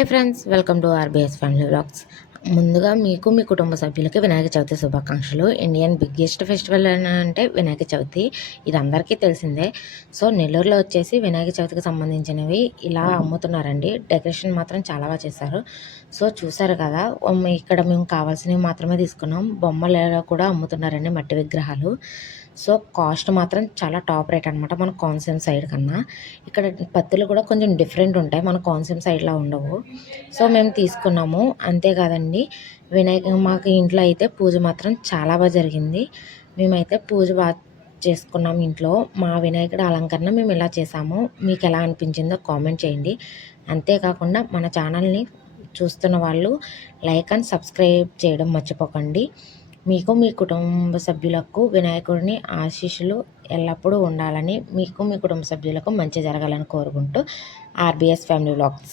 Hi friends, welcome to RBS family vlogs. ముందుగా మీకు మీ కుటుంబ సభ్యులకి వినాయక చవితి శుభాకాంక్షలు. ఇండియన్ బిగ్గెస్ట్ ఫెస్టివల్ అంటే వినాయక చవితి, ఇది అందరికీ తెలిసిందే. సో నెల్లూరులో వచ్చేసి వినాయక చవితికి సంబంధించినవి ఇలా అమ్ముతున్నారండి. డెకరేషన్ మాత్రం చాలా బాగా చేశారు. సో చూసారు కదా, ఇక్కడ మేము కావాల్సినవి మాత్రమే తీసుకున్నాం. బొమ్మలు కూడా అమ్ముతున్నారండి, మట్టి విగ్రహాలు. సో కాస్ట్ మాత్రం చాలా టాప్ రేట్ అనమాట మన కోనసీమ సైడ్ కన్నా. ఇక్కడ పత్తులు కూడా కొంచెం డిఫరెంట్ ఉంటాయి, మన కోనసీమ సైడ్లో ఉండవు. సో మేము తీసుకున్నాము. అంతేకాదండి, మాకు ఇంట్లో అయితే పూజ మాత్రం చాలా బాగా జరిగింది. మేమైతే పూజ బాగా చేసుకున్నాం ఇంట్లో. మా వినాయకుడి అలంకరణ మేము ఇలా చేసాము. మీకు ఎలా అనిపించిందో కామెంట్ చేయండి. అంతేకాకుండా మన ఛానల్ని చూస్తున్న వాళ్ళు లైక్ అండ్ సబ్స్క్రైబ్ చేయడం మర్చిపోకండి. మీకు మీ కుటుంబ సభ్యులకు వినాయకుడిని ఆశీస్సులు ఎల్లప్పుడూ ఉండాలని, మీకు మీ కుటుంబ సభ్యులకు మంచి జరగాలని కోరుకుంటూ ఆర్బీఎస్ ఫ్యామిలీ వ్లాగ్స్